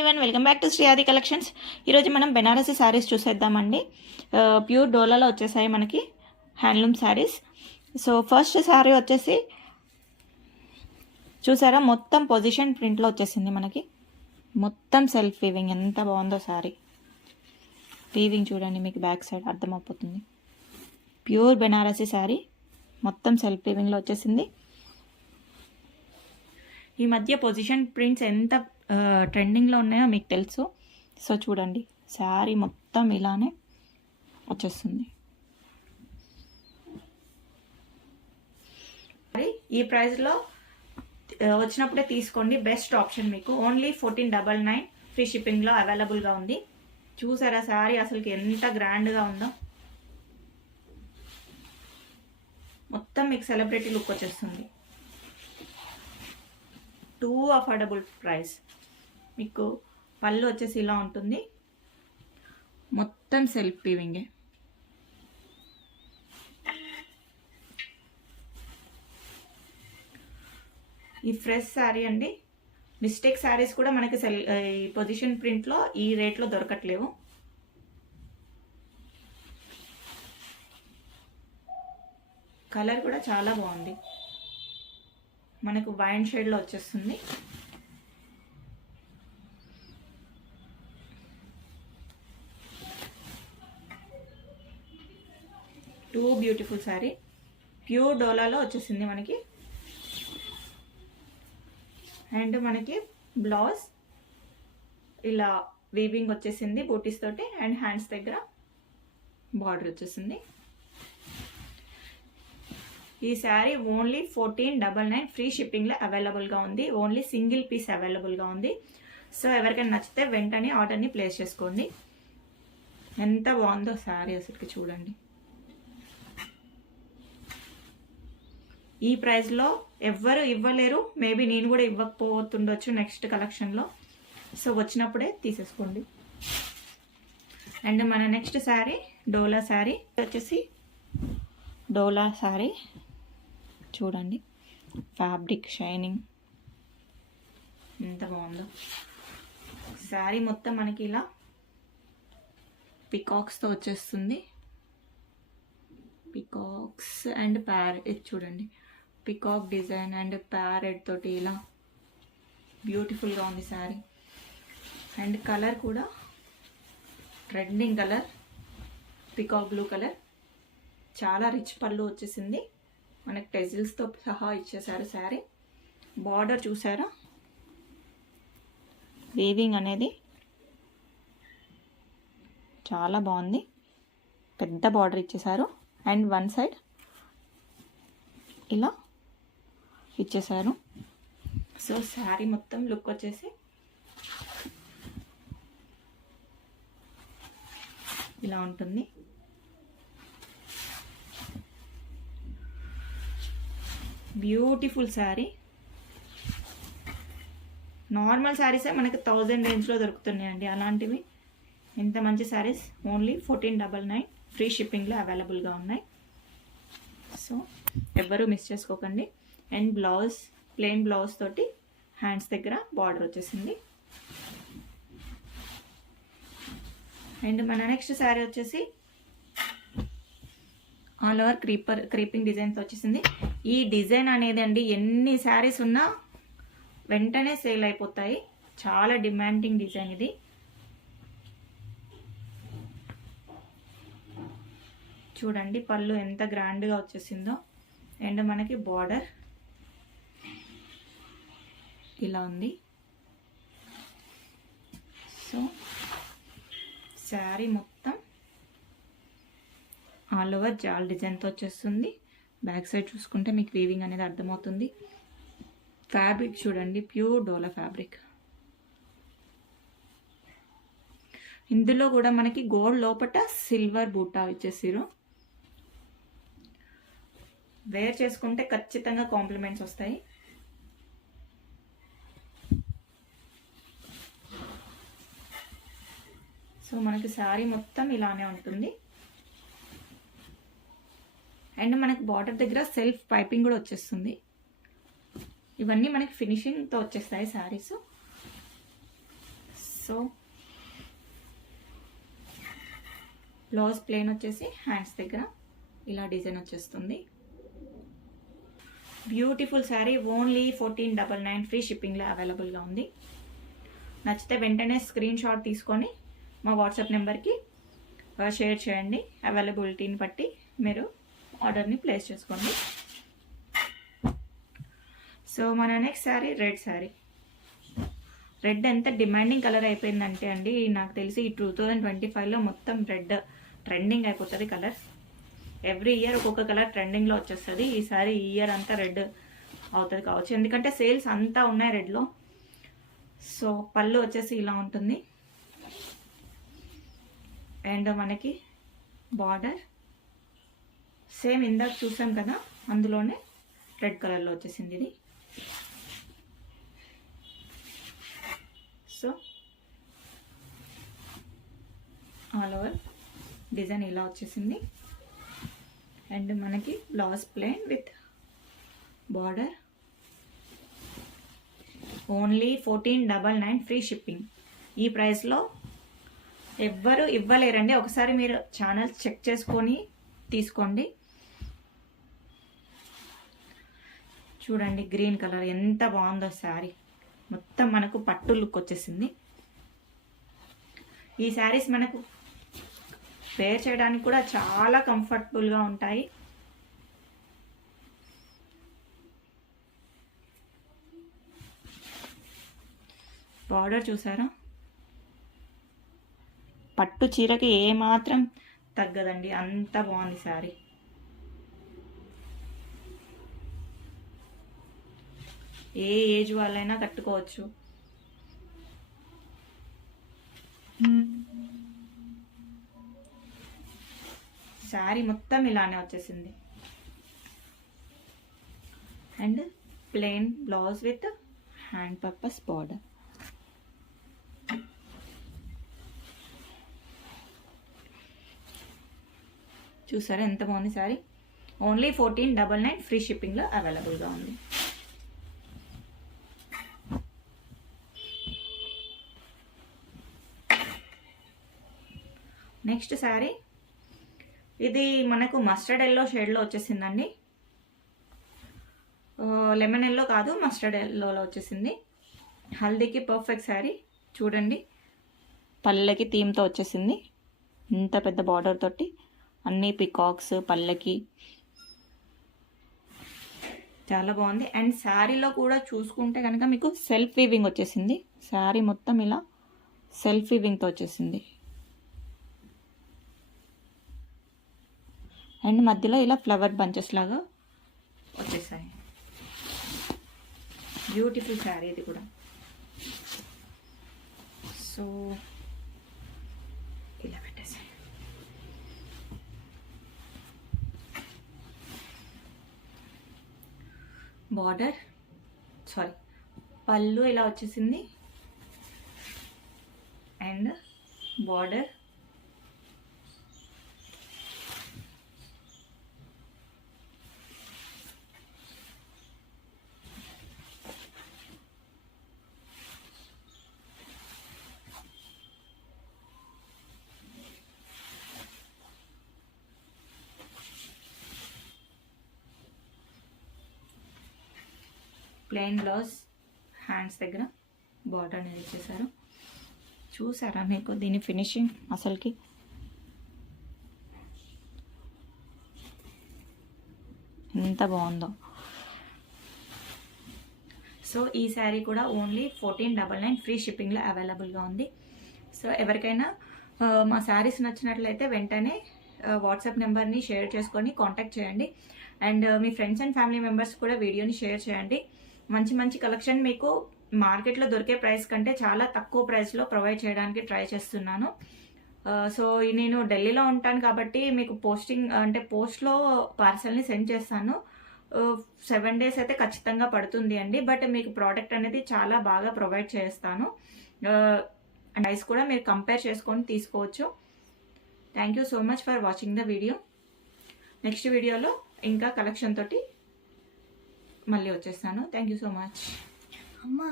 Everyone, welcome back to Shri Aadi collections. ఈరోజు మనం బెనారసీ శారీస్ చూసేద్దామండి. ప్యూర్ డోలాలో వచ్చేసాయి మనకి handloom saris. So first sari వచ్చేసి చూసారా, మొత్తం పొజిషన్ ప్రింట్లో వచ్చేసింది మనకి. మొత్తం సెల్ఫ్ వీవింగ్, ఎంత బాగుందో శారీ. వీవింగ్ చూడండి, మీకు బ్యాక్ సైడ్ అర్థమైపోతుంది. ప్యూర్ బెనారసీ శారీ మొత్తం సెల్ఫ్ వీవింగ్లో వచ్చేసింది. ఈ మధ్య పొజిషన్ ప్రింట్స్ ఎంత ట్రెండింగ్లో ఉన్నాయో మీకు తెలుసు. సో చూడండి, శారీ మొత్తం ఇలానే వచ్చేస్తుంది. ఈ ప్రైస్లో వచ్చినప్పుడే తీసుకోండి, బెస్ట్ ఆప్షన్ మీకు. ఓన్లీ 1499 ఫ్రీ షిప్పింగ్లో అవైలబుల్గా ఉంది. చూసారా శారీ అసలుకి ఎంత గ్రాండ్గా ఉందో. మొత్తం మీకు సెలబ్రిటీ లుక్ వచ్చేస్తుంది. Two affordable price. మీకు పళ్ళు వచ్చేసి ఇలా ఉంటుంది, మొత్తం సెల్ఫ్ వీవింగే. ఈ ఫ్రెష్ శారీ అండి. మిస్టేక్ శారీస్ కూడా మనకి ఈ పొజిషన్ ప్రింట్లో ఈ రేట్లో దొరకట్లేవు. కలర్ కూడా చాలా బాగుంది, మనకు వైన్ షేడ్లో వచ్చేస్తుంది. టూ బ్యూటిఫుల్ శారీ, ప్యూర్ డోలాలో వచ్చేసింది మనకి. అండ్ మనకి బ్లౌజ్ ఇలా వీవింగ్ వచ్చేసింది బూటీస్ తోటి. అండ్ హ్యాండ్స్ దగ్గర బార్డర్ వచ్చేసింది. ఈ శారీ ఓన్లీ 1499 ఫ్రీ షిప్పింగ్లో అవైలబుల్గా ఉంది. ఓన్లీ సింగిల్ పీస్ అవైలబుల్గా ఉంది. సో ఎవరికైనా నచ్చితే వెంటనే ఆర్డర్ని ప్లేస్ చేసుకోండి. ఎంత బాగుందో శారీ అసలుకి చూడండి. ఈ ప్రైస్లో ఎవ్వరు ఇవ్వలేరు, మేబీ నేను కూడా ఇవ్వకపోతుండొచ్చు నెక్స్ట్ కలెక్షన్లో. సో వచ్చినప్పుడే తీసేసుకోండి. అండ్ మన నెక్స్ట్ శారీ డోలా శారీ వచ్చేసి, డోలా శారీ చూడండి, ఫ్యాబ్రిక్ షైనింగ్ ఎంత బాగుందో. శారీ మొత్తం మనకి ఇలా పికాక్స్తో వచ్చేస్తుంది. పికాక్స్ అండ్ ప్యారెట్ చూడండి, పికాక్ డిజైన్ అండ్ ప్యారెట్ తోటి ఇలా బ్యూటిఫుల్గా ఉంది శారీ. అండ్ కలర్ కూడా trending colour, peacock blue colour. చాలా రిచ్ పళ్ళు వచ్చేసింది, మనకి టెజిల్స్తో సహా ఇచ్చేసారు శారీ. బార్డర్ చూసారా, వీవింగ్ అనేది చాలా బాగుంది, పెద్ద బార్డర్ ఇచ్చేసారు. అండ్ వన్ సైడ్ ఇలా ఇచ్చేసారు. సో శారీ మొత్తం లుక్ వచ్చేసి ఇలా ఉంటుంది. బ్యూటిఫుల్ శారీ. నార్మల్ శారీసే మనకి 1000 రేంజ్లో దొరుకుతున్నాయండి. అలాంటివి ఎంత మంచి శారీస్ ఓన్లీ 1499 ఫ్రీ షిప్పింగ్లో అవైలబుల్గా ఉన్నాయి. సో ఎవ్వరూ మిస్ చేసుకోకండి. అండ్ బ్లౌజ్ ప్లెయిన్ బ్లౌజ్ తోటి హ్యాండ్స్ దగ్గర బార్డర్ వచ్చేసింది. అండ్ మన నెక్స్ట్ శారీ వచ్చేసి ఆల్ ఓవర్ క్రీపింగ్ డిజైన్తో వచ్చేసింది. ఈ డిజైన్ అనేది అండి ఎన్ని శారీస్ ఉన్నా వెంటనే సేల్ అయిపోతాయి. చాలా డిమాండింగ్ డిజైన్ ఇది. చూడండి పళ్ళు ఎంత గ్రాండ్గా వచ్చేసిందో. అండ్ మనకి బార్డర్ ఇలా ఉంది. సో శారీ మొత్తం ఆల్ ఓవర్ జాల్ డిజైన్తో వచ్చేస్తుంది. బ్యాక్ సైడ్ చూసుకుంటే మీకు వీవింగ్ అనేది అర్థమవుతుంది. ఫ్యాబ్రిక్ చూడండి, ప్యూర్ డోలా ఫ్యాబ్రిక్. ఇందులో కూడా మనకి గోల్డ్ లోపట సిల్వర్ బూటా ఇచ్చేసారు. వేర్ చేసుకుంటే ఖచ్చితంగా కాంప్లిమెంట్స్ వస్తాయి. సో మనకి శారీ మొత్తం ఇలానే ఉంటుంది. అండ్ మనకి బార్డర్ దగ్గర సెల్ఫ్ పైపింగ్ కూడా వచ్చేస్తుంది. ఇవన్నీ మనకి ఫినిషింగ్తో వచ్చేస్తాయి శారీస్. సో బ్లౌజ్ ప్లెయిన్ వచ్చేసి హ్యాండ్స్ దగ్గర ఇలా డిజైన్ వచ్చేస్తుంది. బ్యూటిఫుల్ శారీ, ఓన్లీ 1499 ఫ్రీ షిప్పింగ్లో అవైలబుల్గా ఉంది. నచ్చితే వెంటనే స్క్రీన్ షాట్ తీసుకొని మా వాట్సాప్ నెంబర్కి షేర్ చేయండి. అవైలబిలిటీని బట్టి మీరు ఆర్డర్ని ప్లేస్ చేసుకోండి. సో మన next sari red sari. Red ఎంత డిమాండింగ్ కలర్ అయిపోయిందంటే అండి, నాకు తెలిసి ఈ 2025లో మొత్తం రెడ్ ట్రెండింగ్ అయిపోతుంది కలర్. ఎవ్రీ ఇయర్ ఒక్కొక్క కలర్ ట్రెండింగ్లో వచ్చేస్తుంది. ఈసారి ఈ ఇయర్ అంతా రెడ్ అవుతుంది కావచ్చు, ఎందుకంటే సేల్స్ అంతా ఉన్నాయి రెడ్లో. సో పళ్ళు వచ్చేసి ఇలా ఉంటుంది. అండ్ మనకి బార్డర్ సేమ్ ఇందాక చూసాం కదా, అందులోనే రెడ్ కలర్లో వచ్చేసింది ఇది. సో ఆల్ ఓవర్ డిజైన్ ఇలా వచ్చేసింది. అండ్ మనకి blouse plain with border. Only 1499 free shipping. ఈ ప్రైస్లో ఎవ్వరు ఇవ్వలేరండి. ఒకసారి మీరు ఛానల్ చెక్ చేసుకొని తీసుకోండి. చూడండి గ్రీన్ కలర్ ఎంత బాగుందో శారీ. మొత్తం మనకు పట్టు లుక్ వచ్చేసింది. ఈ శారీస్ మనకు వేర్ చేయడానికి కూడా చాలా కంఫర్టబుల్గా ఉంటాయి. బార్డర్ చూసారా, పట్టు చీరకి ఏమాత్రం తగ్గదండి, అంత బాగుంది శారీ. ఏ ఏజ్ వాళ్ళైనా కట్టుకోవచ్చు. శారీ మొత్తం ఇలానే వచ్చేసింది. And plain blouse with hand purpose border. చూసారా ఎంత బాగుంది శారీ. ఓన్లీ 1499 ఫ్రీ షిప్పింగ్లో అవైలబుల్గా ఉంది. నెక్స్ట్ శారీ ఇది మనకు మస్టర్డ్ ఎల్లో షేడ్లో వచ్చేసిందండి. లెమన్ ఎల్లో కాదు, మస్టర్డ్ ఎల్లోలో వచ్చేసింది. హల్దీకి పర్ఫెక్ట్ శారీ. చూడండి పళ్ళకి థీమ్తో వచ్చేసింది. ఇంత పెద్ద బార్డర్ తోటి అన్ని పికాక్స్ పళ్ళకి చాలా బాగుంది. అండ్ శారీలో కూడా చూసుకుంటే కనుక మీకు సెల్ఫ్ వీవింగ్ వచ్చేసింది. శారీ మొత్తం ఇలా సెల్ఫ్ వీవింగ్తో వచ్చేసింది. అండ్ మధ్యలో ఇలా ఫ్లవర్ బంచెస్ లాగా వచ్చేసాయి. బ్యూటిఫుల్ శారీ ఇది కూడా. సో ఇలా పెట్టేసాయి. బార్డర్ పళ్ళు ఇలా వచ్చేసింది. And border plain blouse hands దగ్గర బార్డర్ అనేది ఇచ్చేసారు. చూసారా మీకు దీని ఫినిషింగ్ అసలుకి ఎంత బాగుందో. సో ఈ శారీ కూడా ఓన్లీ 1499 ఫ్రీ షిప్పింగ్లో అవైలబుల్గా ఉంది. సో ఎవరికైనా మా శారీస్ నచ్చినట్లయితే వెంటనే వాట్సాప్ నెంబర్ని షేర్ చేసుకొని కాంటాక్ట్ చేయండి. And me friends and family members కూడా వీడియోని షేర్ చేయండి. మంచి మంచి కలెక్షన్ మీకు మార్కెట్లో దొరికే ప్రైస్ కంటే చాలా తక్కువ ప్రైస్లో ప్రొవైడ్ చేయడానికి ట్రై చేస్తున్నాను. సో నేను ఢిల్లీలో ఉంటాను కాబట్టి మీకు పోస్ట్లో పార్సల్ని సెండ్ చేస్తాను. 7 days అయితే ఖచ్చితంగా పడుతుంది అండి. బట్ మీకు ప్రోడక్ట్ అనేది చాలా బాగా ప్రొవైడ్ చేస్తాను. ప్రైస్ కూడా మీరు కంపేర్ చేసుకొని తీసుకోవచ్చు. Thank you so much for watching the video. Next వీడియోలో ఇంకా కలెక్షన్ తోటి మళ్ళీ వచ్చేస్తాను. Thank you so much. అమ్మా.